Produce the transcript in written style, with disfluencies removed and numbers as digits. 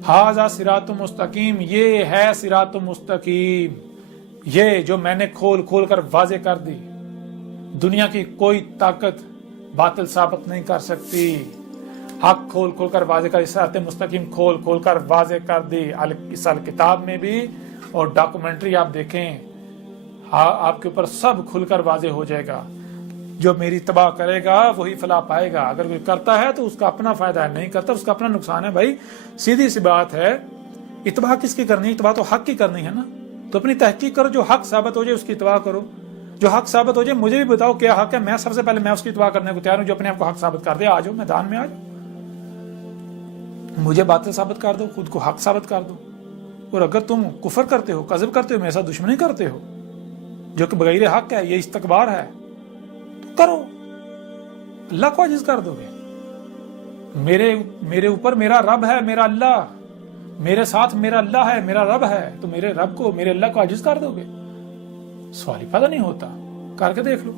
हाजा सिरात मुस्तकीम, ये है सिरात मुस्तकीम, ये जो मैंने खोल खोल कर वाजे कर दी, दुनिया की कोई ताकत बातिल साबित नहीं कर सकती। हक खोल खोल कर वाजे कर, सिरात मुस्तकीम खोल खोल कर वाजे कर दी। इस किताब में भी और डॉक्यूमेंट्री आप देखें, आपके ऊपर सब खुलकर वाजे हो जाएगा। जो मेरी तबाह करेगा वही फलाह पाएगा, अगर कोई करता है तो उसका अपना फायदा है, नहीं करता उसका अपना नुकसान है। भाई सीधी सी बात है, इतबा किसकी करनी है? इतबा तो हक की करनी है ना। तो अपनी तहकीक करो, जो हक साबित हो जाए उसकी इतबा करो। जो हक साबित हो जाए, मुझे भी बताओ क्या हक है, मैं सबसे पहले मैं उसकी इतबा करने को तैयार हूं। जो अपने आप को हक साबित कर दे, आ जाओ मैदान में, आ जाओ, मुझे बातें साबित कर दो, खुद को हक साबित कर दो। और अगर तुम कुफर करते हो, कज़ब करते हो, मेरे साथ दुश्मनी करते हो, जो कि बगैर हक है, ये इस्तकबार है, तो करो, अल्लाह को आजिज कर दोगे। मेरे ऊपर मेरा रब है, मेरा अल्लाह, मेरे साथ मेरा अल्लाह है, मेरा रब है, तो मेरे रब को, मेरे अल्लाह को आजिज कर दोगे? सवाल ही पैदा नहीं होता। करके देख लो।